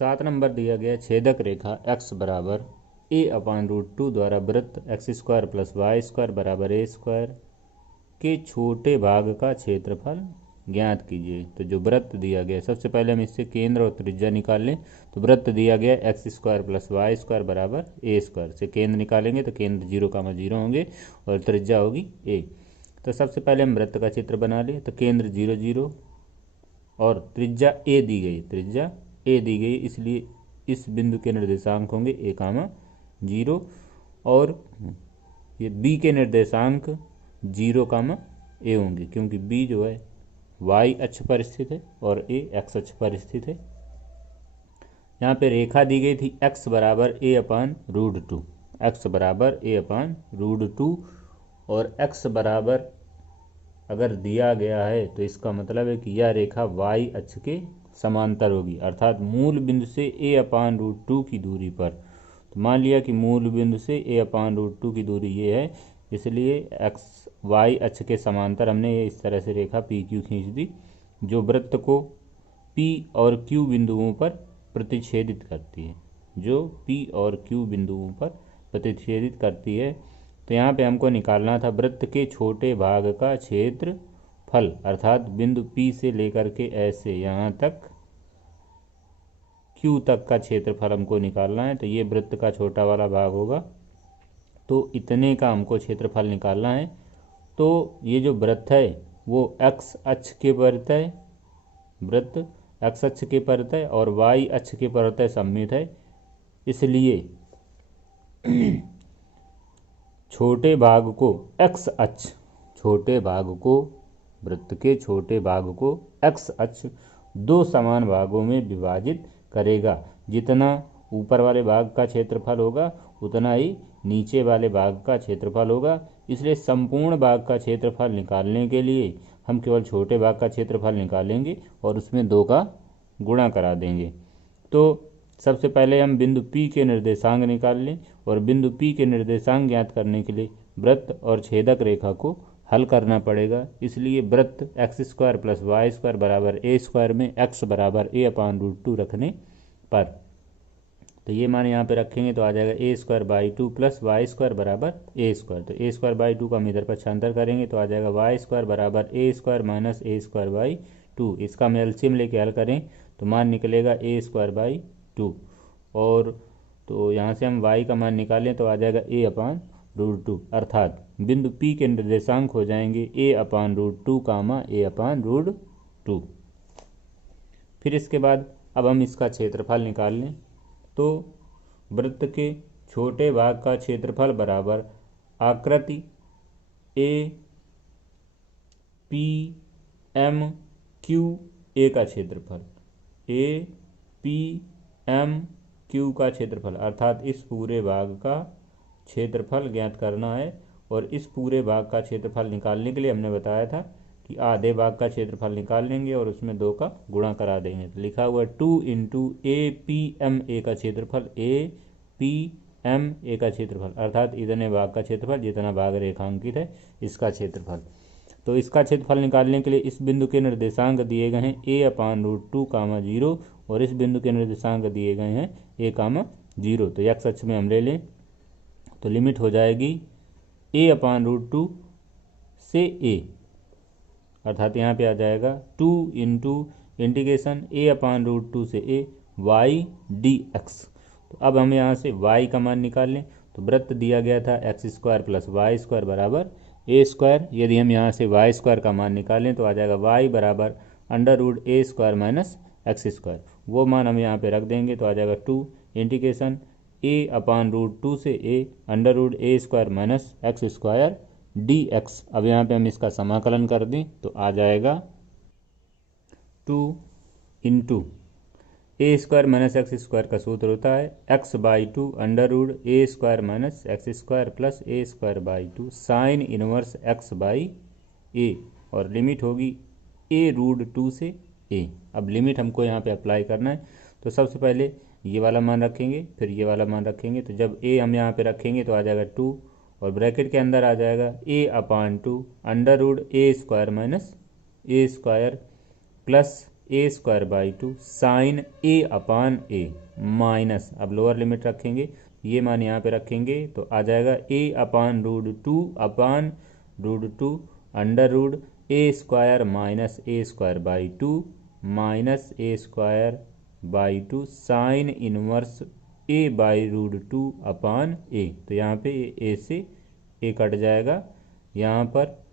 7 number दिया गया छेदक रेखा x बराबर a/√2 द्वारा वृत्त x² + y² बराबर a² के छोटे भाग का क्षेत्रफल ज्ञात कीजिए। तो जो वृत्त दिया गया, सबसे पहले हम इससे केंद्र और त्रिज्या निकाल लें। तो वृत्त दिया गया x² + y² बराबर a² से केंद्र निकालेंगे तो केंद्र 0,0 होंगे और त्रिज्या होगी a। तो सबसे पहले हम वृत्त का चित्र बना लें। तो केंद्र 0, 0 और त्रिज्या a दी गई, त्रिज्या a दी गई, इसलिए इस बिंदु के निर्देशांक होंगे a,0 और ये b के निर्देशांक 0, a होंगे, क्योंकि b जो है y अक्ष पर स्थित है और a x अक्ष पर स्थित है। यहाँ पे रेखा दी गई थी x बराबर a/√2, x बराबर a/√2 और x बराबर अगर दिया गया है तो इसका मतलब है कि यह रेखा y अक्ष के समांतर होगी, अर्थात मूल बिंदु से a/√2 की दूरी पर। तो मान लिया कि मूल बिंदु से a/√2 की दूरी ये है, इसलिए x y अक्ष के समांतर हमने ये इस तरह से रेखा PQ खींच दी, जो वृत्त को P और Q बिंदुओं पर प्रतिच्छेदित करती है, जो P और Q बिंदुओं पर प्रतिच्छेदित करती है। तो यहाँ पे हमको निकालना था वृत्त के छोटे भाग का क्षेत्रफल, अर्थात बिंदु P से लेकर के ऐसे यहाँ तक Q तक का क्षेत्रफल हमको निकालना है। तो ये वृत्त का छोटा वाला भाग होगा, तो इतने का हमको क्षेत्रफल निकालना है। तो ये जो वृत्त है वो x अक्ष के परितय, वृत्त x अक्ष के परितय और y अक्ष के परितय सममित है, इसलिए छोटे भाग को x अक्ष, छोटे भाग को, वृत्त के छोटे भाग को x अक्ष दो समान भागों में विभाजित करेगा। जितना ऊपर वाले भाग का क्षेत्रफल होगा उतना ही नीचे वाले भाग का क्षेत्रफल होगा। इसलिए संपूर्ण भाग का क्षेत्रफल निकालने के लिए हम केवल छोटे भाग का क्षेत्रफल निकालेंगे और उसमें 2 का गुणा करा देंगे। तो सबसे पहले हम बिंदु P के निर्देशांक निकाल लें, और बिंदु P के निर्देशांक ज्ञात करने के लिए वृत्त और छेदक रेखा को हल करना पड़ेगा। इसलिए वृत्त x² + y² बराबर a² में x बराबर a/√2 रखने पर, तो ये मान यहाँ पे रखेंगे तो आ जाएगा a² + y² बराबर a²। तो a²/2 का हम इधर पक्षांतर करेंगे तो आ जाएगा y² बराबर a² - a²/2। इसका हम एलसीएम लेके हल करें तो मान निकलेगा a²/2, और तो यहाँ से हम y का मान निकालें तो आ जाएगा a/√2, अर्थात बिंदु P के निर्देशांक हो जाएंगे a/√2, a/√2। फिर इसके बाद अब हम इसका क्षेत्रफल निकाल लें। तो वृत्त के छोटे भाग का क्षेत्रफल बराबर आकृति APMQA का क्षेत्रफल, APMQ का क्षेत्रफल, अर्थात इस पूरे भाग का क्षेत्रफल ज्ञात करना है। और इस पूरे भाग का क्षेत्रफल निकालने के लिए हमने बताया था कि आधे भाग का क्षेत्रफल निकाल लेंगे और उसमें 2 का गुणा करा देंगे। तो लिखा हुआ 2 × APMA का क्षेत्रफल, APMA का क्षेत्रफल, अर्थात इतने भाग का क्षेत्रफल जितना भाग रेखांकित है इसका क्षेत्रफल। तो इसका क्षेत्रफल निकालने के लिए इस बिंदु के निर्देशांक दिए गए हैं a/√2, 0 और इस बिंदु के निर्देशांक दिए गए हैं a, 0। तो x अक्ष में हम ले लें तो लिमिट हो जाएगी a/√2 से a, अर्थात यहाँ पे आ जाएगा 2 × a/√2 से a y dx। तो अब हम यहाँ से y का मान निकाल लें। तो वृत्त दिया गया था x² + y² बराबर a²। यदि हम यहाँ से y² का मान निकालें तो आ जाएगा y बराबर √a² - x²। वो मान हम यहाँ पे रख देंगे तो आ जाएगा 2 × a/√2 से a √a² - x² dx। अब यहाँ पे हम इसका समाकलन कर दें तो आ जाएगा 2 × a² - x² का सूत्र होता है x/2 √a² - x² + a²/2 sin inverse x/a, और लिमिट होगी a√2 से a। अब लिमिट हमको यहाँ पे अप्लाई करना है। तो सबसे पहले ये वाला मान रखेंगे, फिर ये वाला मान रखेंगे। तो जब a हम यहाँ पे रखेंगे तो आ जाएगा 2, और ब्रैकेट के अंदर आ जाएगा a/2 √a² - a² + a square by 2 sine a upon a minus, अब लोअर लिमिट रखेंगे, ये मान यहाँ पे रखेंगे तो आ जाएगा a upon root two under root a square minus a square by 2 minus a square by 2 sine inverse a by root 2 upon a. तो यहाँ पे ए से ए कट जाएगा, यहाँ पर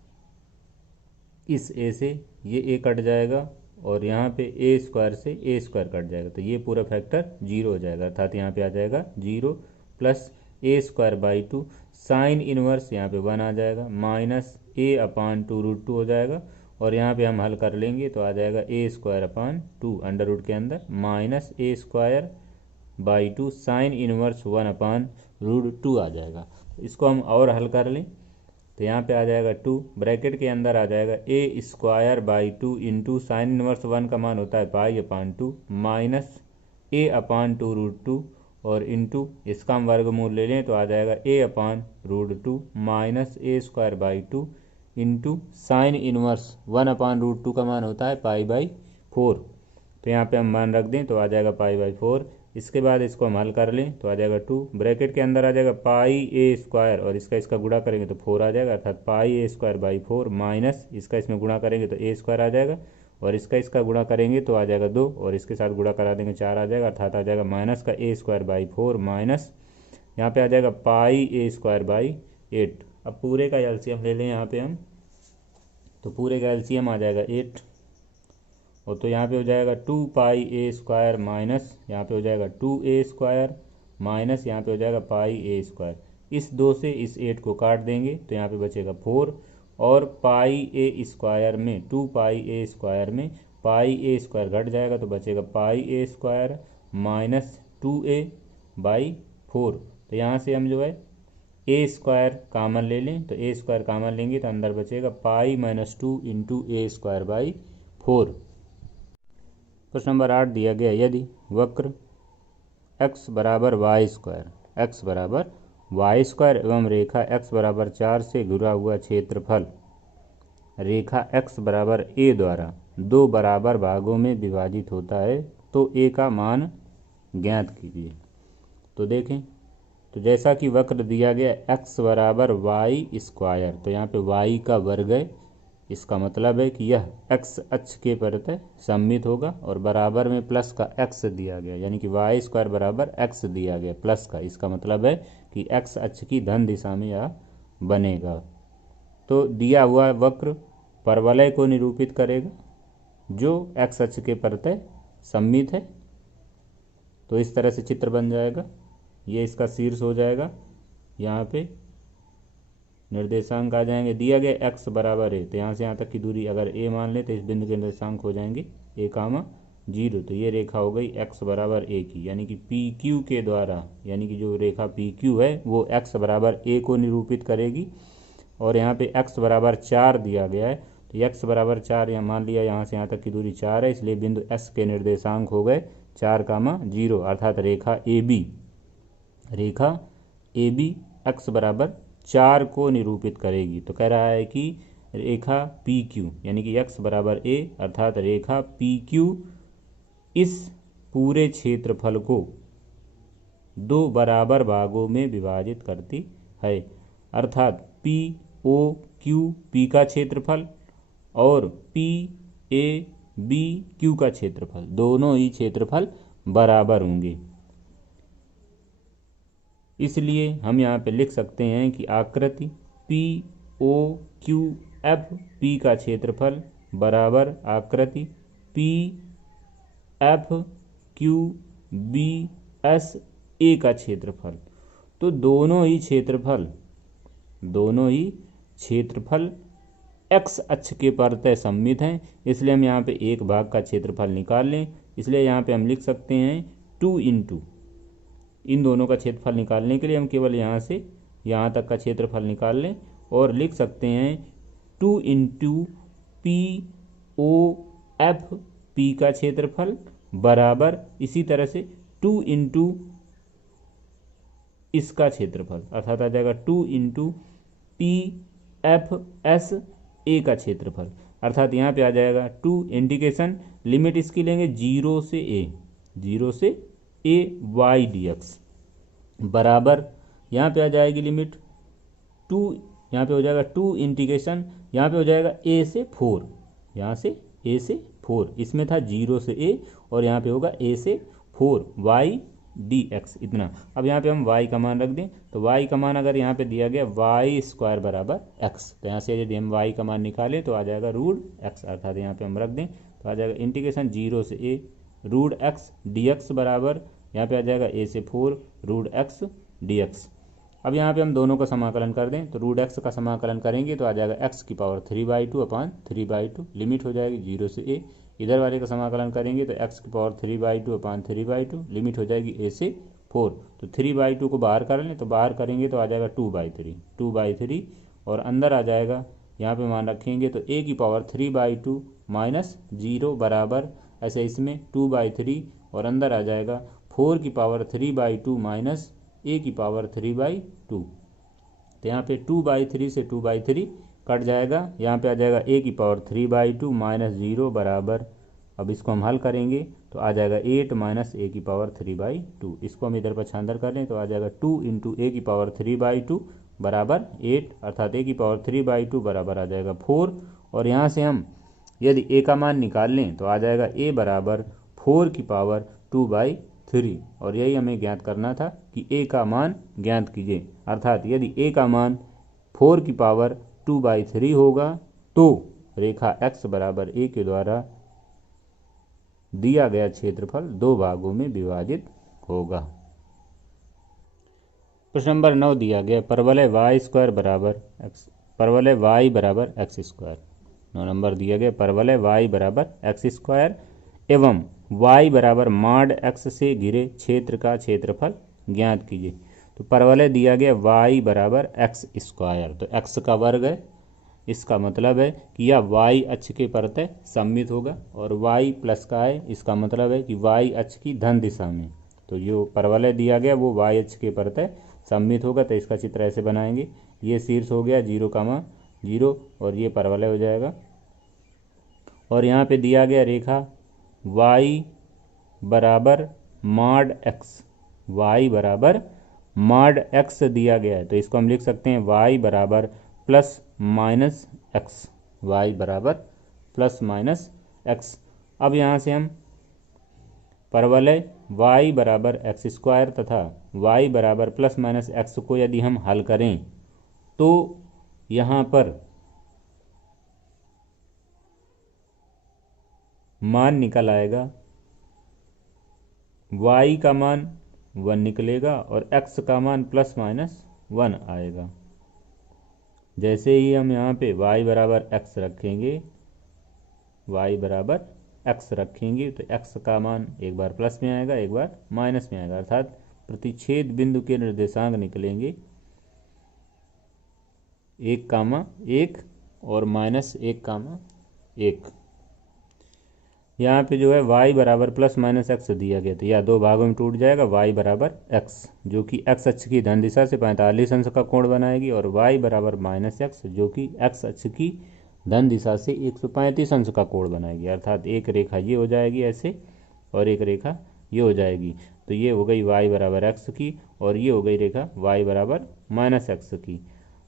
इस ए से ये ए कट जाएगा और यहाँ पे ए स्क्वायर से ए स्क्वायर कट जाएगा, तो ये पूरा फैक्टर जीरो हो जाएगा, अर्थात यहाँ पे आ जाएगा zero plus A square by 2 sine inverse यहाँ पे 1 आ जाएगा माइनस ए अपान 2 रूट 2 हो जाएगा और यहाँ पे हम हल कर लेंगे तो आ जाएगा a square upon 2 under root के अंदर minus a square by 2 sine inverse 1 upon root 2 आ जाएगा। इसको हम और हल कर लें तो यहाँ पे आ जाएगा 2 ब्रैकेट के अंदर आ जाएगा a square by 2 into sine inverse 1 का मान होता है पाई अपान 2 माइनस ए अपान 2 रूट 2 और इंटू इसका हम वर्गमूल ले लें तो आ जाएगा a upon root 2 minus a square by 2 into sine inverse 1 upon root 2 का मान होता है पाई बाई 4। तो यहाँ पे हम मान रख दें तो आ जाएगा पाई बाई 4। इसके बाद इसको हम हल कर लें तो आ जाएगा 2 ब्रैकेट के अंदर आ जाएगा पाई ए स्क्वायर और इसका गुणा करेंगे तो 4 आ जाएगा, अर्थात पाई ए स्क्वायर बाई 4 माइनस इसका इसमें गुणा करेंगे तो ए स्क्वायर आ जाएगा और इसका गुणा करेंगे तो आ जाएगा 2 और इसके साथ गुणा करा देंगे 4 आ जाएगा, अर्थात आ जाएगा माइनस का ए स्क्वायर बाई 4 माइनस यहाँ पे आ जाएगा पाई ए स्क्वायर बाई 8। अब पूरे का एलसीएम ले लें यहाँ पे हम, तो पूरे का एलसीएम आ जाएगा 8 और तो यहाँ पे हो जाएगा 2 पाई ए स्क्वायर माइनस यहाँ पे हो जाएगा 2 ए स्क्वायर माइनस यहाँ पे हो जाएगा पाई ए स्क्वायर। इस 2 से इस 8 को काट देंगे तो यहाँ पे बचेगा 4 और पाई ए स्क्वायर में 2 पाई ए स्क्वायर में पाई ए स्क्वायर घट जाएगा तो बचेगा पाई ए स्क्वायर माइनस 2a बाई 4। तो यहाँ से हम जो है ए स्क्वायर कामन ले लें तो ए स्क्वायर कामन लेंगे तो अंदर बचेगा pi minus 2 into A square by 4। प्रश्न नंबर 8 दिया गया, यदि वक्र x बराबर वाई स्क्वायर एवं रेखा x बराबर 4 से घिरा हुआ क्षेत्रफल रेखा x बराबर a द्वारा 2 बराबर भागों में विभाजित होता है तो a का मान ज्ञात कीजिए। तो देखें, तो जैसा कि वक्र दिया गया x बराबर वाई स्क्वायर, तो यहाँ पे y का वर्ग है, इसका मतलब है कि यह x अक्ष के प्रति सममित होगा और बराबर में प्लस का x दिया गया, यानी कि वाई स्क्वायर बराबर x दिया गया प्लस का, इसका मतलब है कि x अक्ष की धन दिशा में यह बनेगा। तो दिया हुआ वक्र परवलय को निरूपित करेगा जो x अक्ष के प्रति सममित है। तो इस तरह से चित्र बन जाएगा, ये इसका शीर्ष हो जाएगा, यहाँ पे निर्देशांक आ जाएंगे, दिया गया x बराबर है तो यहाँ से यहाँ तक की दूरी अगर a मान ले तो इस बिंदु के निर्देशांक हो जाएंगे a, 0। तो ये रेखा हो गई x बराबर a की, यानी कि PQ के द्वारा, यानी कि जो रेखा PQ है वो x बराबर a को निरूपित करेगी। और यहाँ पे x बराबर 4 दिया गया है तो x बराबर 4 यहाँ मान लिया, यहाँ से यहाँ तक की दूरी 4 है, इसलिए बिंदु S के निर्देशांक हो गए 4, 0, अर्थात रेखा AB x बराबर 4 को निरूपित करेगी। तो कह रहा है कि रेखा PQ यानी कि x बराबर a, अर्थात रेखा PQ इस पूरे क्षेत्रफल को 2 बराबर भागों में विभाजित करती है, अर्थात POQ P का क्षेत्रफल और PAB Q का क्षेत्रफल, दोनों ही क्षेत्रफल बराबर होंगे। इसलिए हम यहाँ पे लिख सकते हैं कि आकृति POQF P का क्षेत्रफल बराबर आकृति PFQBS A का क्षेत्रफल। तो दोनों ही क्षेत्रफल x अक्ष के प्रति सममित हैं, इसलिए हम यहाँ पे एक भाग का क्षेत्रफल निकाल लें। इसलिए यहाँ पे हम लिख सकते हैं 2 इंटू, इन दोनों का क्षेत्रफल निकालने के लिए हम केवल यहाँ से यहाँ तक का क्षेत्रफल निकाल लें और लिख सकते हैं 2 इंटू POF P का क्षेत्रफल बराबर इसी तरह से 2 इंटू इसका क्षेत्रफल, अर्थात आ जाएगा 2 इंटू PFS A का क्षेत्रफल। अर्थात यहाँ पे आ जाएगा 2 इंडिकेशन लिमिट इसकी लेंगे 0 से ए वाई डी एक्स बराबर, यहाँ पे आ जाएगी लिमिट 2, यहाँ पे हो जाएगा 2 इंटीग्रेशन, यहाँ पे हो जाएगा ए से 4, यहाँ से ए से 4, इसमें था 0 से ए और यहाँ पे होगा ए से 4 वाई डी एक्स इतना। अब यहाँ पे हम y का मान रख दें तो y का मान अगर यहाँ पे दिया गया वाई स्क्वायर बराबर x, तो यहाँ से यदि हम y का मान निकालें तो आ जाएगा रूट x, अर्थात यहाँ पे हम रख दें तो आ जाएगा इंटीग्रेशन 0 से a root x d x बराबर, यहाँ पे आ जाएगा a से 4 रूट x डी एक्स। अब यहाँ पे हम दोनों का समाकलन कर दें तो रूट x का समाकलन करेंगे तो आ जाएगा x की पावर 3/2 अपान 3/2, लिमिट हो जाएगी 0 से a। इधर वाले का समाकलन करेंगे तो x की पावर 3/2 अपान 3/2, लिमिट हो जाएगी a से 4, तो 3/2 को बाहर कर लें तो बाहर करेंगे तो आ जाएगा 2/3 और अंदर आ जाएगा, यहाँ पे मान रखेंगे तो a की पावर 3/2 माइनस 0 बराबर, ऐसे इसमें 2/3 और अंदर आ जाएगा 4 की पावर 3/2 माइनस a की पावर 3/2, तो यहाँ पे 2/3 से 2/3 कट जाएगा, यहाँ पे आ जाएगा a की पावर 3/2 माइनस 0 बराबर, अब इसको हम हल करेंगे तो आ जाएगा 8 माइनस a की पावर 3/2, इसको हम इधर पक्षांतर कर लें तो आ जाएगा 2 इंटू a की पावर 3/2 बराबर 8, अर्थात a की पावर 3/2 बराबर आ जाएगा 4, और यहाँ से हम यदि a का मान निकाल लें तो आ जाएगा a बराबर 4 की पावर 2/3, और यही हमें ज्ञात करना था कि a का मान ज्ञात कीजिए, अर्थात यदि a का मान 4 की पावर 2/3 होगा तो रेखा x बराबर a के द्वारा दिया गया क्षेत्रफल दो भागों में विभाजित होगा। प्रश्न नंबर 9 दिया गया परवलय y स्क्वायर बराबर x, परवलय y बराबर x स्क्वायर। 9 नंबर दिया गया परवलय y बराबर x स्क्वायर एवं y बराबर मॉड x से घिरे क्षेत्र का क्षेत्रफल ज्ञात कीजिए। तो परवलय दिया गया y बराबर x स्क्वायर, तो x का वर्ग है, इसका मतलब है कि यह y अक्ष के प्रत्यय सममित होगा, और y प्लस का है, इसका मतलब है कि y अक्ष की धन दिशा में, तो जो परवलय दिया गया वो y अक्ष के प्रत्यय सममित होगा। तो इसका चित्र ऐसे बनाएंगे, ये शीर्ष हो गया 0,0 और ये परवलय हो जाएगा, और यहाँ पे दिया गया रेखा y बराबर मॉड x, y बराबर मॉड x दिया गया है, तो इसको हम लिख सकते हैं y बराबर प्लस माइनस x, y बराबर प्लस माइनस x। अब यहाँ से हम परवलय y बराबर x स्क्वायर तथा y बराबर प्लस माइनस x को यदि हम हल करें तो यहाँ पर मान निकल आएगा, y का मान 1 निकलेगा और x का मान प्लस माइनस 1 आएगा। जैसे ही हम यहाँ पे y बराबर x रखेंगे, y बराबर x रखेंगे तो x का मान एक बार प्लस में आएगा एक बार माइनस में आएगा, अर्थात प्रतिच्छेद बिंदु के निर्देशांक निकलेंगे 1,1 और -1,1। यहाँ पे जो है y बराबर प्लस माइनस x दिया गया, तो यह दो भागों में टूट जाएगा, y बराबर x जो कि x अक्ष की धन दिशा से 45 अंश का कोण बनाएगी, और y बराबर माइनस x जो कि x अक्ष की धन दिशा से 135 अंश का कोण बनाएगी, अर्थात एक रेखा ये हो जाएगी ऐसे और एक रेखा ये हो जाएगी। तो ये हो गई y बराबर x की और ये हो गई रेखा y बराबर माइनस x की।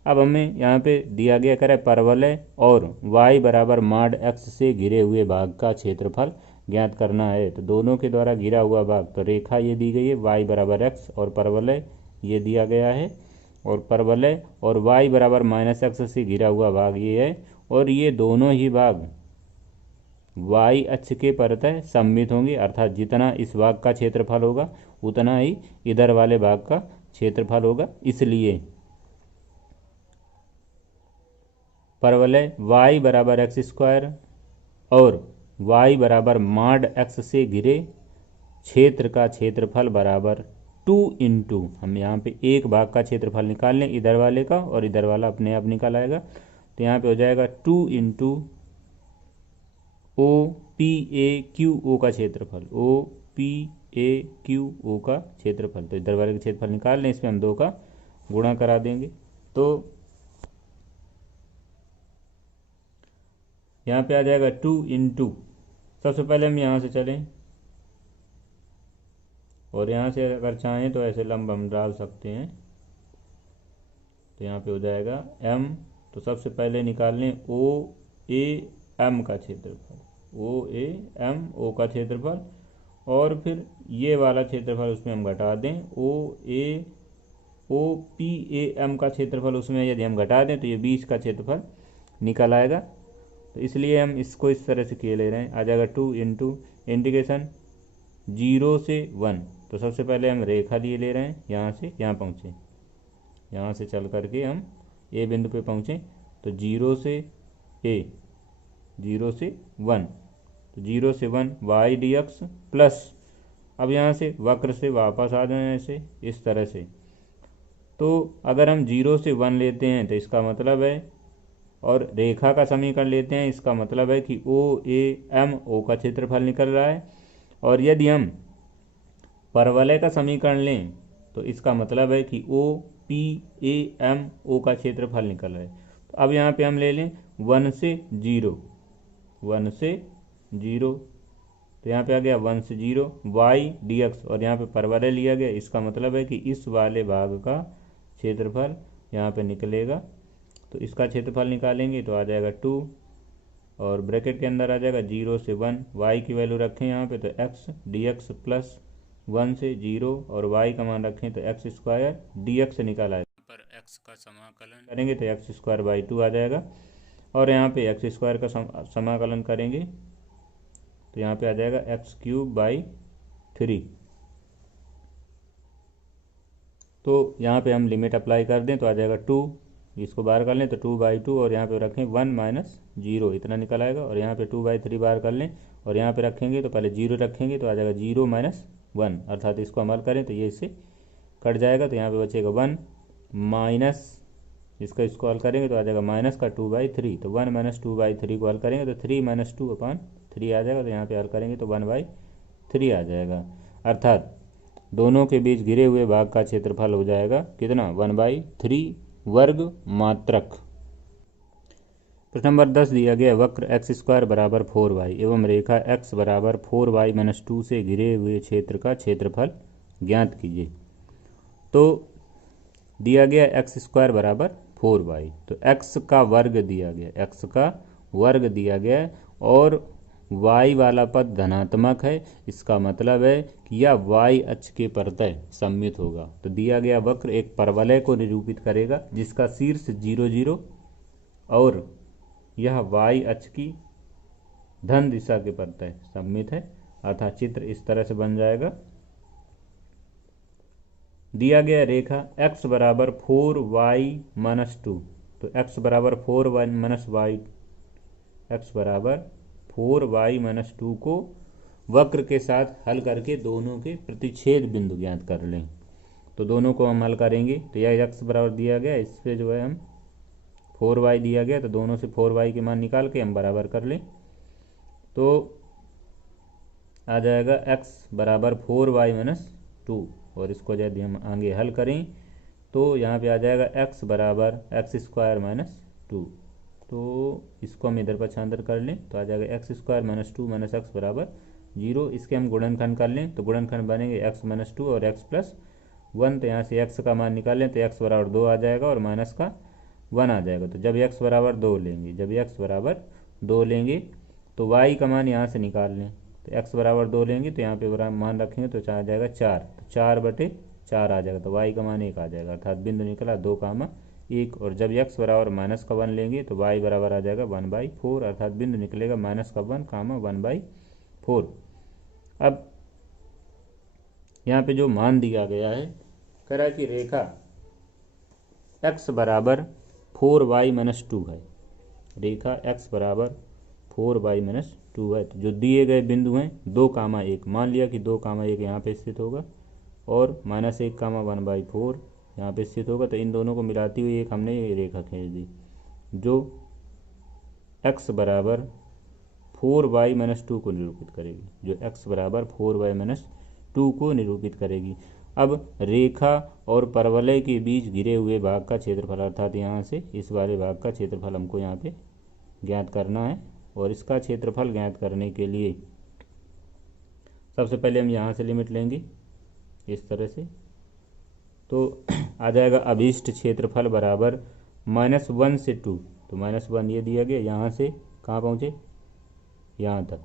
अब हमें यहाँ पे दिया गया करे परवलय और y बराबर मॉड x से घिरे हुए भाग का क्षेत्रफल ज्ञात करना है। तो दोनों के द्वारा घिरा हुआ भाग, तो रेखा ये दी गई है y बराबर x और परवलय ये दिया गया है, और परवलय और y बराबर माइनस x से घिरा हुआ भाग ये है, और ये दोनों ही भाग y अक्ष के प्रत्यय सममित होंगे, अर्थात जितना इस भाग का क्षेत्रफल होगा उतना ही इधर वाले भाग का क्षेत्रफल होगा। इसलिए परवलय y बराबर x स्क्वायर और y बराबर मॉड x से घिरे क्षेत्र का क्षेत्रफल बराबर 2 इंटू, हम यहाँ पे एक भाग का क्षेत्रफल निकाल लें इधर वाले का और इधर वाला अपने आप निकल आएगा, तो यहाँ पे हो जाएगा 2 इंटू OPAQO का क्षेत्रफल, OPAQO का क्षेत्रफल, तो इधर वाले का क्षेत्रफल निकाल लें, इसमें हम 2 का गुणा करा देंगे। तो यहाँ पे आ जाएगा 2 इंटू, सबसे पहले हम यहाँ से चलें और यहाँ से अगर चाहें तो ऐसे लंब हम डाल सकते हैं। तो यहाँ पे हो जाएगा m, तो सबसे पहले निकाल लें ओ ए एम का क्षेत्रफल, ओ ए एम, ओ का क्षेत्रफल, और फिर ये वाला क्षेत्रफल उसमें हम घटा दें, ओ पी ए एम का क्षेत्रफल उसमें यदि हम घटा दें तो ये 20 का क्षेत्रफल निकल आएगा। तो इसलिए हम इसको इस तरह से किए ले रहे हैं, आ जाएगा 2 इंटू इंटीग्रेशन 0 से 1। तो सबसे पहले हम रेखा लिए ले रहे हैं, यहाँ से यहाँ पहुँचे, यहाँ से चल करके हम ए बिंदु पे पहुँचे, तो 0 से ए, 0 से 1, तो 0 से 1 वाई डी एक्स प्लस, अब यहाँ से वक्र से वापस आ जाए ऐसे इस तरह से। तो अगर हम 0 से 1 लेते हैं तो इसका मतलब है, और रेखा का समीकरण लेते हैं, इसका मतलब है कि ओ ए एम, ओ का क्षेत्रफल निकल रहा है। और यदि हम परवलय का समीकरण लें तो इसका मतलब है कि ओ पी ए एम, ओ का क्षेत्रफल निकल रहा है। तो अब यहाँ पे हम ले लें 1 से 0, 1 से 0, तो यहाँ पे आ गया 1 से 0 वाई डी एक्स, और यहाँ पे परवलय लिया गया, इसका मतलब है कि इस वाले भाग का क्षेत्रफल यहाँ पे निकलेगा। तो इसका क्षेत्रफल निकालेंगे तो आ जाएगा 2, और ब्रैकेट के अंदर आ जाएगा 0 से 1, वाई की वैल्यू रखें यहाँ पे तो एक्स डी एक्स प्लस 1 से 0, और वाई का मान रखें तो एक्स स्क्वायर डी एक्स निकाला है, पर एक्स का समाकलन करेंगे तो एक्स स्क्वायर बाई 2 आ जाएगा, और यहाँ पे एक्स स्क्वायर का समाकलन करेंगे तो यहाँ पे आ जाएगा एक्स क्यूब बाई 3। तो यहाँ पे हम लिमिट अप्लाई कर दें तो आ जाएगा 2, इसको बाहर कर लें तो 2/2, और यहाँ पे रखें 1 माइनस 0, इतना निकल आएगा, और यहाँ पे 2/3 बाहर कर लें और यहाँ पे रखेंगे तो पहले 0 रखेंगे तो आ जाएगा 0 माइनस 1, अर्थात इसको अमल करें तो ये इससे कट जाएगा, तो यहाँ पे बचेगा 1 माइनस, इसका इसको हल करेंगे तो आ जाएगा माइनस का 2/3, तो 1 माइनस 2/3 को हल करेंगे तो 3 माइनस 2/3 आ जाएगा, तो यहाँ पे हल करेंगे तो 1/3 आ जाएगा, अर्थात दोनों के बीच घिरे हुए भाग का क्षेत्रफल हो जाएगा कितना, 1/3 वर्ग मात्रक। प्रश्न नंबर 10 दिया गया वक्र एक्स स्क्वायर बराबर 4y एवं रेखा x बराबर 4y माइनस 2 से घिरे हुए क्षेत्र का क्षेत्रफल ज्ञात कीजिए। तो दिया गया एक्स स्क्वायर बराबर 4y, तो x का वर्ग दिया गया, x का वर्ग दिया गया, और y वाला पद धनात्मक है, इसका मतलब है कि यह y अक्ष के प्रत्यय सममित होगा। तो दिया गया वक्र एक परवलय को निरूपित करेगा जिसका शीर्ष 0 0 और यह y अक्ष की धन दिशा के प्रत्यय सममित है, अर्थात चित्र इस तरह से बन जाएगा। दिया गया रेखा x बराबर 4y माइनस 2, तो x बराबर 4y माइनस वाई, x बराबर 4y माइनस 2 को वक्र के साथ हल करके दोनों के प्रतिच्छेद बिंदु ज्ञात कर लें। तो दोनों को हम हल करेंगे तो यह x बराबर दिया गया, इस पर जो है हम 4y दिया गया, तो दोनों से 4y के मान निकाल के हम बराबर कर लें तो आ जाएगा x बराबर 4y माइनस 2, और इसको यदि हम आगे हल करें तो यहाँ पे आ जाएगा x बराबर एक्स स्क्वायर माइनस 2, तो इसको हम इधर पक्षांतर कर लें तो आ जाएगा x square minus 2 minus x बराबर 0। इसके हम गुणनखंड कर लें तो गुणनखंड बनेंगे x माइनस 2 और x प्लस 1, तो यहाँ से x का मान निकाल लें तो x बराबर 2 आ जाएगा और माइनस का 1 आ जाएगा। तो जब x बराबर 2 लेंगे, जब x बराबर 2 लेंगे तो y का मान यहाँ से निकाल लें, तो x बराबर 2 लेंगे तो यहाँ पे बराबर मान रखेंगे तो आ जाएगा 4, तो 4/4 आ जाएगा, तो y का मान 1 आ जाएगा, अर्थात बिंदु निकला 2,1। और जब x बराबर माइनस का 1 लेंगे तो y बराबर आ जाएगा 1/4, अर्थात बिंदु निकलेगा माइनस का 1, 1/4। अब यहाँ पे जो मान दिया गया है, कह रहा है कि रेखा x बराबर 4y माइनस 2 है, रेखा x बराबर 4y माइनस 2 है। तो जो दिए गए बिंदु हैं 2,1, मान लिया कि 2,1 यहाँ पे स्थित होगा और -1,1/4 यहाँ पे स्थित होगा, तो इन दोनों को मिलाती हुई एक हमने ये रेखा खींच दी जो x बराबर 4y माइनस 2 को निरूपित करेगी, जो x बराबर 4y माइनस 2 को निरूपित करेगी। अब रेखा और परवलय के बीच घिरे हुए भाग का क्षेत्रफल, अर्थात यहाँ से इस वाले भाग का क्षेत्रफल हमको यहाँ पे ज्ञात करना है। और इसका क्षेत्रफल ज्ञात करने के लिए सबसे पहले हम यहाँ से लिमिट लेंगे इस तरह से, तो आ जाएगा अभीष्ट क्षेत्रफल बराबर -1 से 2, तो -1 ये दिया गया, यहाँ से कहाँ पहुँचे, यहाँ तक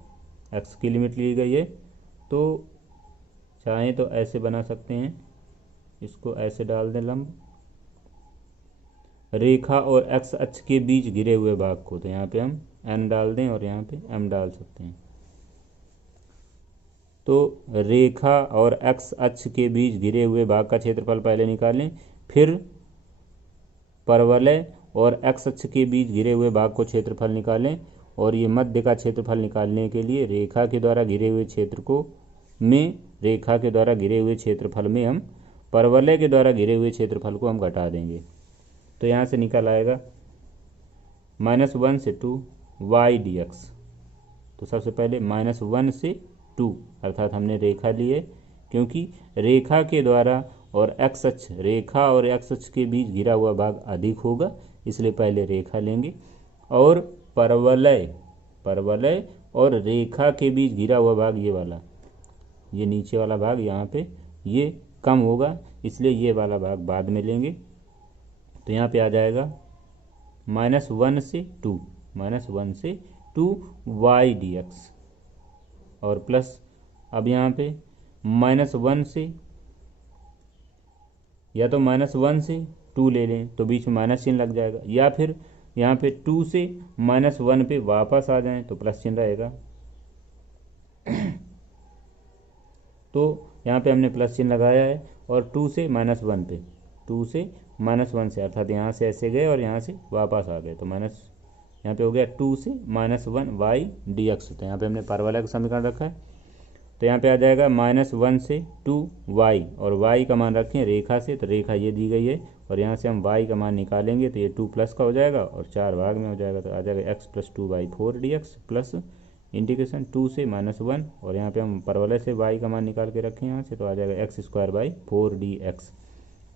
x की लिमिट ली गई है। तो चाहें तो ऐसे बना सकते हैं, इसको ऐसे डाल दें लंब रेखा और x अक्ष के बीच घिरे हुए भाग को, तो यहाँ पे हम n डाल दें और यहाँ पे m डाल सकते हैं। तो रेखा और x अक्ष के बीच घिरे हुए भाग का क्षेत्रफल पहले निकालें, फिर परवलय और x अक्ष के बीच घिरे हुए भाग को क्षेत्रफल निकालें, और ये मध्य का क्षेत्रफल निकालने के लिए रेखा के द्वारा घिरे हुए क्षेत्र को रेखा के द्वारा घिरे हुए क्षेत्रफल में हम परवलय के द्वारा घिरे हुए क्षेत्रफल को हम घटा देंगे। तो यहाँ से निकल आएगा -1 से 2 y dx। तो सबसे पहले -1 से 2 अर्थात हमने रेखा ली है, क्योंकि रेखा के द्वारा और x अक्ष, रेखा और x अक्ष के बीच घिरा हुआ भाग अधिक होगा, इसलिए पहले रेखा लेंगे, और परवलय और रेखा के बीच घिरा हुआ भाग ये वाला, ये नीचे वाला भाग यहाँ पे ये कम होगा, इसलिए ये वाला भाग बाद में लेंगे। तो यहाँ पे आ जाएगा -1 से 2 y dx और प्लस, अब यहाँ पे -1 से, या तो -1 से 2 ले लें तो बीच में माइनस चिन्ह लग जाएगा, या फिर यहाँ पे 2 से -1 पे वापस आ जाएं तो प्लस चिन्ह रहेगा। तो यहाँ पे हमने प्लस चिन्ह लगाया है, और 2 से -1 पे, 2 से -1 से अर्थात यहाँ से ऐसे गए और यहाँ से वापस आ गए, तो माइनस यहाँ पे हो गया 2 से -1 y dx। तो यहाँ पे हमने परवलय का समीकरण रखा है, तो यहाँ पे आ जाएगा -1 से 2 y, और y का मान रखें रेखा से, तो रेखा ये दी गई है, और यहाँ से हम y का मान निकालेंगे तो ये 2 प्लस का हो जाएगा और 4 भाग में हो जाएगा, तो आ जाएगा x + 2y/4 dx plus integration 2 से -1, और यहाँ पे हम परवलय से y का मान निकाल के रखें यहाँ से, तो आ जाएगा x² dx।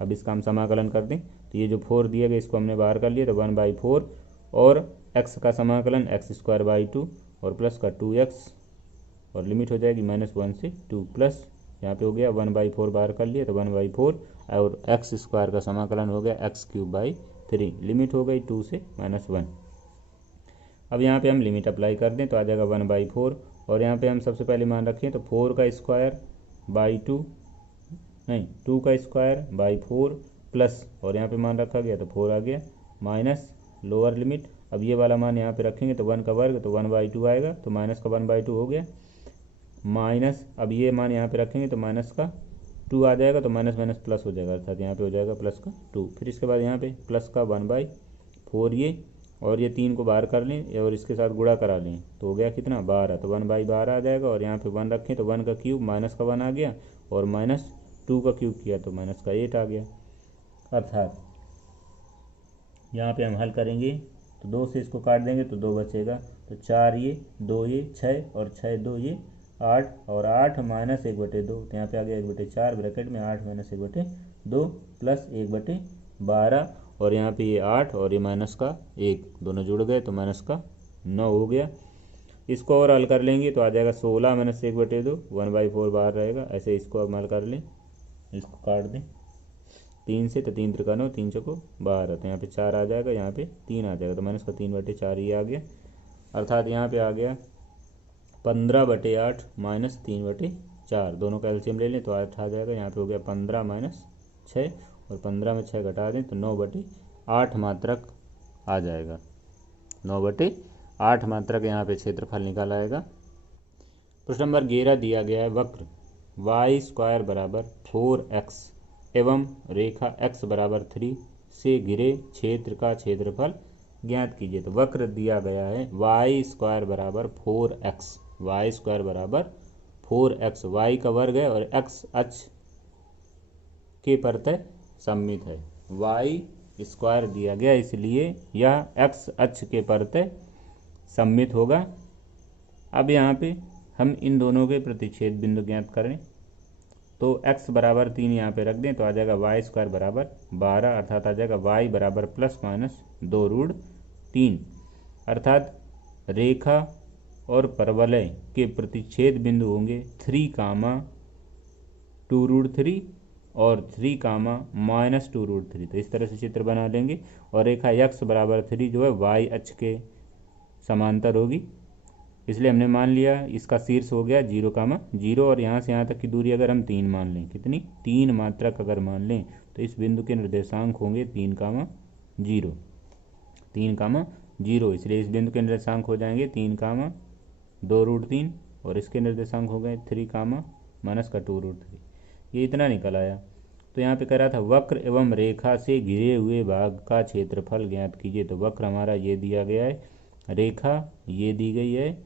अब इसका हम समाकलन कर दें, तो ये जो 4 दिया गया इसको हमने बाहर कर लिया, तो 1/4, और x का समाकलन x² 2 और प्लस का 2x, और लिमिट हो जाएगी -1 से 2, प्लस यहाँ पे हो गया 1/4 बाहर कर लिया, तो 1/4, और x² का समाकलन हो गया x³ 3, लिमिट हो गई 2 से -1। अब यहाँ पे हम लिमिट अप्लाई कर दें तो आ जाएगा 1/4, और यहाँ पे हम सबसे पहले मान रखें तो 4 का स्क्वायर बाई 2 का स्क्वायर बाई 4 प्लस, और यहाँ पे मान रखा गया तो 4 आ गया, माइनस लोअर लिमिट, अब ये वाला मान यहाँ पे रखेंगे तो 1 का वर्ग, तो 1/2 आएगा, तो माइनस का 1/2 हो गया, माइनस अब ये मान यहाँ पे रखेंगे तो माइनस का 2 आ जाएगा, तो माइनस माइनस प्लस हो जाएगा, अर्थात यहाँ पे हो जाएगा प्लस का 2। फिर इसके बाद यहाँ पे प्लस का 1/4 ये, और ये 3 को बाहर कर लें और इसके साथ गुणा करा लें, तो हो गया कितना 12, तो 1/12 आ जाएगा, और यहाँ पे 1 रखें तो 1 का क्यूब माइनस का 1 आ गया, और -2 का क्यूब किया तो माइनस का 8 आ गया। अर्थात यहाँ पे हम हल करेंगे तो 2 से इसको काट देंगे तो 2 बचेगा, तो 4 ये 2 ये 6, और 6 2 ये 8, और 8 माइनस 1/2, तो यहाँ पे आ गया 1/4 ब्रैकेट में 8 माइनस 1/2 प्लस 1/12, और यहाँ पे ये 8 और ये माइनस का 1 दोनों जुड़ गए तो माइनस का 9 हो गया। इसको और हल कर लेंगे तो आ जाएगा 16 माइनस 1/2, 1/4 बाहर रहेगा, ऐसे इसको अब हल कर लें, इसको काट दें 3 से, तो 3 त्रिका 9, 3 चौको 12, तो यहाँ पे 4 आ जाएगा, यहाँ पे 3 आ जाएगा, तो माइनस का 3/4 ये आ गया, अर्थात यहाँ पे आ गया 15/8 माइनस 3/4, दोनों का एलसीएम ले लें तो 8 आ जाएगा, यहाँ पे हो गया 15 माइनस 6, और 15 में 6 घटा दें तो 9/8 मात्रक आ जाएगा, 9/8 मात्रक यहाँ पे क्षेत्रफल निकाल आएगा। प्रश्न नंबर 11 दिया गया है, वक्र y² बराबर 4x एवं रेखा x बराबर 3 से घिरे क्षेत्र का क्षेत्रफल ज्ञात कीजिए। तो वक्र दिया गया है y² बराबर 4x, y² बराबर 4x, y का वर्ग है और x अक्ष के प्रत्यय सममित है, y² दिया गया इसलिए यह x अक्ष के प्रत्यय सममित होगा। अब यहाँ पे हम इन दोनों के प्रतिच्छेद बिंदु ज्ञात करें, तो x बराबर 3 यहाँ पे रख दें तो आ जाएगा y² बराबर 12, अर्थात आ जाएगा y बराबर ±2√3, अर्थात रेखा और परवलय के प्रतिच्छेद बिंदु होंगे 3, 2√3 और 3, -2√3। तो इस तरह से चित्र बना लेंगे और रेखा x बराबर 3 जो है y अक्ष के समांतर होगी, इसलिए हमने मान लिया इसका शीर्ष हो गया 0, और यहाँ से यहाँ तक की दूरी अगर हम 3 मान लें, कितनी 3 मात्रक अगर मान लें, तो इस बिंदु के निर्देशांक होंगे 3, 0, इसलिए इस बिंदु के निर्देशांक हो जाएंगे 3, 2√3 और इसके निर्देशांक हो गए 3, -2√3। ये इतना निकल आया। तो यहाँ पे कह रहा था वक्र एवं रेखा से घिरे हुए भाग का क्षेत्रफल ज्ञात कीजिए। तो वक्र हमारा ये दिया गया है, रेखा ये दी गई है,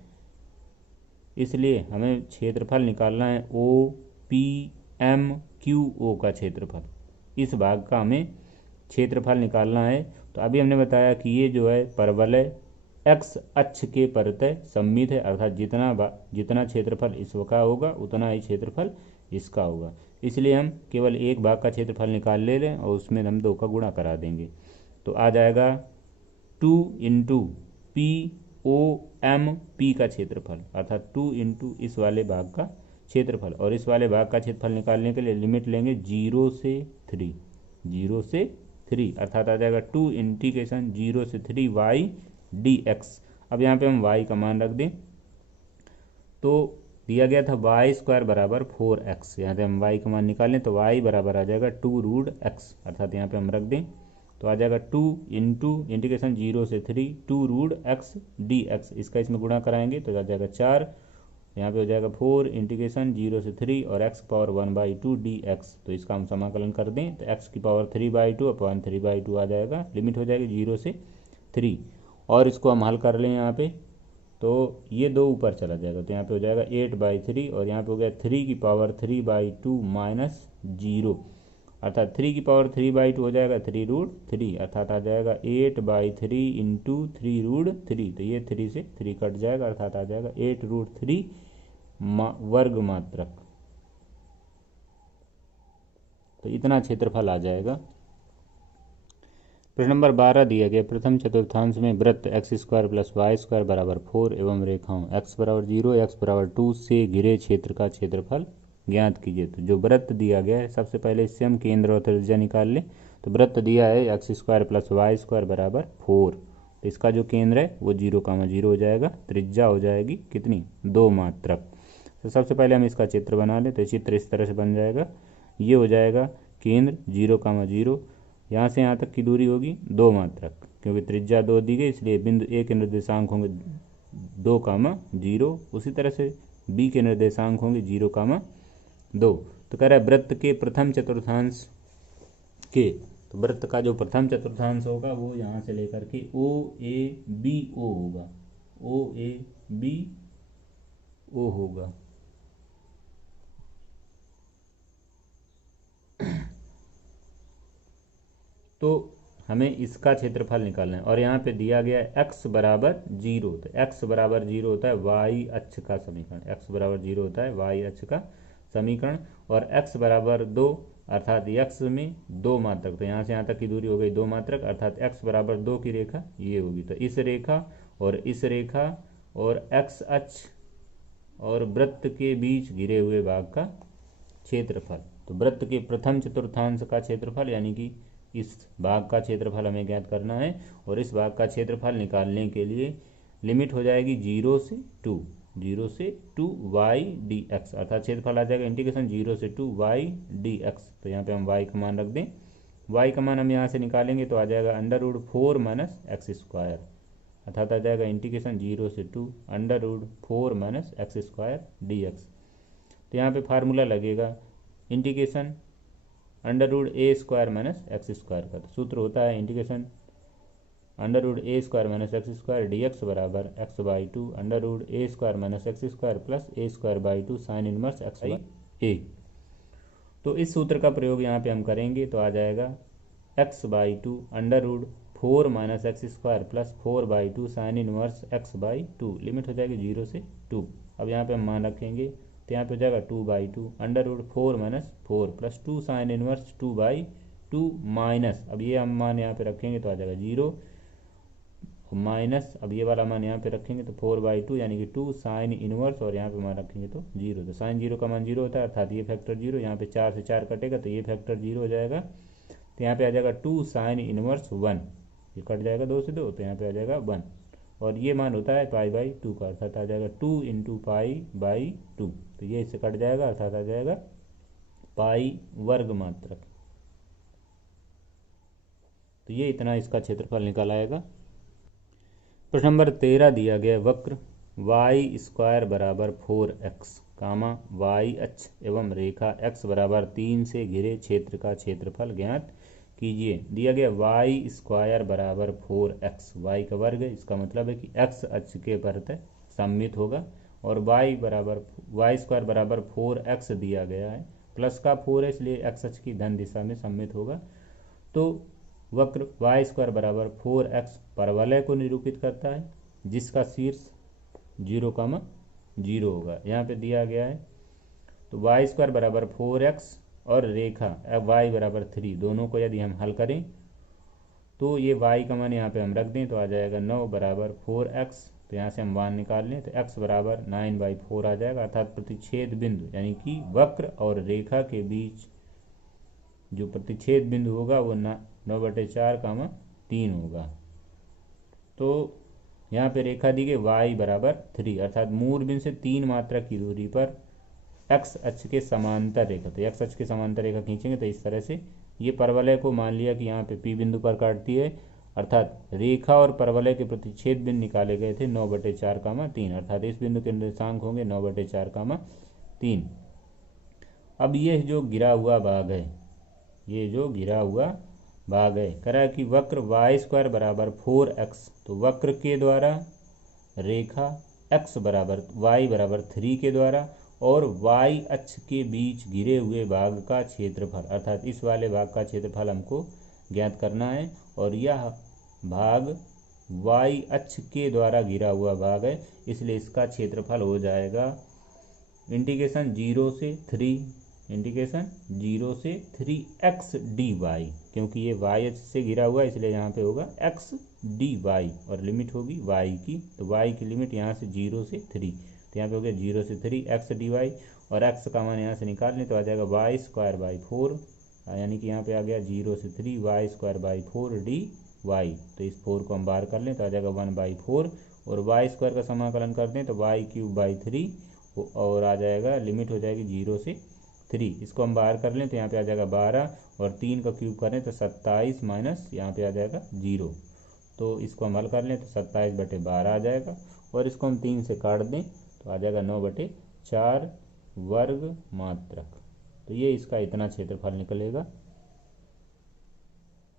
इसलिए हमें क्षेत्रफल निकालना है OPMQO का क्षेत्रफल। इस भाग का हमें क्षेत्रफल निकालना है। तो अभी हमने बताया कि ये जो है परवलय x अक्ष के परतः सममित है, अर्थात जितना क्षेत्रफल इसका होगा उतना ही क्षेत्रफल इसका होगा, इसलिए हम केवल एक भाग का क्षेत्रफल निकाल ले लें और उसमें हम 2 का गुणा करा देंगे। तो आ जाएगा 2 × POMP का क्षेत्रफल, अर्थात 2 × इस वाले भाग का क्षेत्रफल, और इस वाले भाग का क्षेत्रफल निकालने के लिए लिमिट लेंगे 0 से 3, अर्थात आ जाएगा 2 × 0 से 3 y dx। अब यहाँ पे हम y का मान रख दें, तो दिया गया था y² बराबर 4x, यहाँ से हम y का मान निकालें तो y बराबर आ जाएगा 2√x, अर्थात यहाँ पे हम रख दें तो आ जाएगा 2 × 0 से 3 2√x dx। इसका इसमें गुणा कराएंगे तो आ जाएगा 4, यहाँ पे हो जाएगा 4 × 0 से 3 और x पावर 1/2 dx। तो इसका हम समाकलन कर दें तो x की पावर 3/2 अपॉन 3/2 आ जाएगा, लिमिट हो जाएगी 0 से 3, और इसको हम हल कर लें यहाँ पे तो ये 2 ऊपर चला जाएगा, तो यहाँ पे हो जाएगा 8/3 और यहाँ पे हो गया 3 की पावर 3/2 -0, अर्थात 3 की पावर 3/2 हो जाएगा 3√3, अर्थात आ जाएगा 8/3 × 3√3। तो ये 3 से 3 कट जाएगा, अर्थात आ जाएगा 8√3 वर्ग मात्रक। तो इतना क्षेत्रफल आ जाएगा। प्रश्न नंबर 12 दिया गया प्रथम चतुर्थांश में वृत्त x² + y² बराबर 4 एवं रेखाओं x बराबर 0 x बराबर 2 से घिरे क्षेत्र का क्षेत्रफल ज्ञात कीजिए। तो जो वृत्त दिया गया है सबसे पहले इससे हम केंद्र और त्रिज्या निकाल लें। तो वृत्त दिया है x² + y² बराबर 4, तो इसका जो केंद्र है वो 0, 0 हो जाएगा, त्रिज्या हो जाएगी कितनी 2 मात्रक। तो सबसे पहले हम इसका चित्र बना लें, तो चित्र इस तरह से बन जाएगा, ये हो जाएगा केंद्र 0, 0, यहाँ से यहाँ तक की दूरी होगी 2 मात्रक, क्योंकि त्रिज्या 2 दी गई इसलिए बिंदु ए के निर्देशांक होंगे 2, 0, उसी तरह से बी के निर्देशांक होंगे 0, 2। तो कह रहा है वृत्त के प्रथम चतुर्थांश के, तो वृत्त का जो प्रथम चतुर्थांश होगा वो यहाँ से लेकर के OABO होगा, OABO होगा। तो हमें इसका क्षेत्रफल निकालना है और यहाँ पे दिया गया है x बराबर 0, तो x बराबर 0 होता है y अक्ष का समीकरण, x बराबर 0 होता है y अक्ष का समीकरण, और x बराबर 2 अर्थात x में 2 मात्रक, तो यहाँ से यहाँ तक की दूरी हो गई 2 मात्रक, अर्थात x बराबर 2 की रेखा ये होगी। तो इस रेखा और x अक्ष और वृत्त के बीच घिरे हुए भाग का क्षेत्रफल, तो वृत्त के प्रथम चतुर्थांश का क्षेत्रफल यानी कि इस भाग का क्षेत्रफल हमें ज्ञात करना है, और इस भाग का क्षेत्रफल निकालने के लिए लिमिट हो जाएगी 0 से 2 y dx, अर्थात क्षेत्रफल आ जाएगा इंटीग्रेशन 0 से 2 y dx। तो यहाँ पे हम y का मान रख दें, y का मान हम यहाँ से निकालेंगे तो आ जाएगा √4 - x², अर्थात आ जाएगा इंटीग्रेशन 0 से 2 √4 - x² dx। तो यहाँ पे फार्मूला लगेगा इंटीग्रेशन √a² - x² का, तो सूत्र होता है इंटीग्रेशन √a² - x² dx बराबर x/2 √a² - x² plus a²/2 sin inverse x/a। तो इस सूत्र का प्रयोग यहाँ पे हम करेंगे तो आ जाएगा x/2 √4 - x² plus 4/2 sin inverse x/2, limit हो जाएगी 0 से 2। अब यहाँ पे हम मान रखेंगे तो यहाँ पे हो जाएगा 2/2 √4 - 4 प्लस 2 sin इनवर्स 2/2 माइनस, अब ये हम मान यहाँ पे रखेंगे तो आ जाएगा 0, माइनस, अब ये वाला मान यहाँ पे रखेंगे तो 4/2 यानी कि 2 साइन इनवर्स, और यहाँ पे मान रखेंगे तो 0। तो साइन 0 का मान 0 होता है, अर्थात ये फैक्टर 0। यहाँ पे 4 से 4 कटेगा तो ये फैक्टर 0 हो जाएगा। तो यहाँ पे आ जाएगा 2 साइन इनवर्स 1, ये कट जाएगा 2 से 2, तो यहाँ पे आ जाएगा 1। और ये मान होता है π/2 का, अर्थात आ जाएगा 2 × π/2। तो ये इससे कट जाएगा, अर्थात आ जाएगा पाई वर्ग मात्रक। तो ये इतना इसका क्षेत्रफल निकल आएगा। प्रश्न नंबर 13 दिया गया वक्र y² बराबर 4x कामा y अक्ष एवं रेखा x बराबर 3 से घिरे क्षेत्र का क्षेत्रफल ज्ञात कीजिए। दिया गया y² बराबर 4x, y का वर्ग है, इसका मतलब है कि x अक्ष के प्रति सममित होगा, और y² बराबर 4x दिया गया है, प्लस का 4 है इसलिए x अक्ष की धन दिशा में सममित होगा। तो वक्र y² बराबर 4x परवलय को निरूपित करता है, जिसका शीर्ष 0,0 होगा, यहाँ पे दिया गया है। तो y² बराबर 4x और रेखा y बराबर 3, दोनों को यदि हम हल करें तो ये y का मान यहाँ पे हम रख दें तो आ जाएगा 9 बराबर 4x। तो यहाँ से हम 1 निकाल लें तो x बराबर 9/4 आ जाएगा, अर्थात प्रतिच्छेद बिंदु यानी कि वक्र और रेखा के बीच जो प्रतिच्छेद बिंदु होगा वो 9/4, 3 होगा। तो यहाँ पे रेखा दी गई y बराबर 3, अर्थात मूल बिंदु से 3 मात्रक की दूरी पर x अक्ष के समांतर रेखा, तो x अक्ष के समांतर रेखा खींचेंगे तो इस तरह से ये परवलय को मान लिया कि यहाँ पे P बिंदु पर काटती है, अर्थात रेखा और परवलय के प्रतिच्छेद बिंदु निकाले गए थे 9/4, 3, अर्थात इस बिंदु के निर्देशांक होंगे 9/4, 3। अब ये जो गिरा हुआ भाग है, ये जो गिरा हुआ भाग है, करा कि वक्र y² बराबर 4x, तो वक्र के द्वारा रेखा x बराबर y बराबर 3 के द्वारा और y अक्ष के बीच घिरे हुए भाग का क्षेत्रफल, अर्थात इस वाले भाग का क्षेत्रफल हमको ज्ञात करना है, और यह भाग y अक्ष के द्वारा घिरा हुआ भाग है, इसलिए इसका क्षेत्रफल हो जाएगा इंटीग्रेशन 0 से 3x dy, क्योंकि ये y अक्ष से घिरा हुआ है इसलिए यहाँ पे होगा x dy और लिमिट होगी y की, तो y की लिमिट यहाँ से 0 से 3, तो यहाँ पे हो गया 0 से 3 x dy, और x का मान यहाँ से निकाल लें तो आ जाएगा y²/4, यानी कि यहाँ पे आ गया 0 से 3 y²/4 dy। तो इस 4 को हम बाहर कर लें तो आ जाएगा 1/4, और y² का समाकलन कर दें तो y³ 3 और आ जाएगा, लिमिट हो जाएगी 0 से 3। इसको हम बाहर कर लें तो यहाँ पे आ जाएगा 12, और 3 का क्यूब करें तो 27 माइनस यहाँ पे आ जाएगा 0। तो इसको हम हल कर लें तो 27/12 आ जाएगा, और इसको हम 3 से काट दें तो आ जाएगा 9/4 वर्ग मात्रक। तो ये इसका इतना क्षेत्रफल निकलेगा।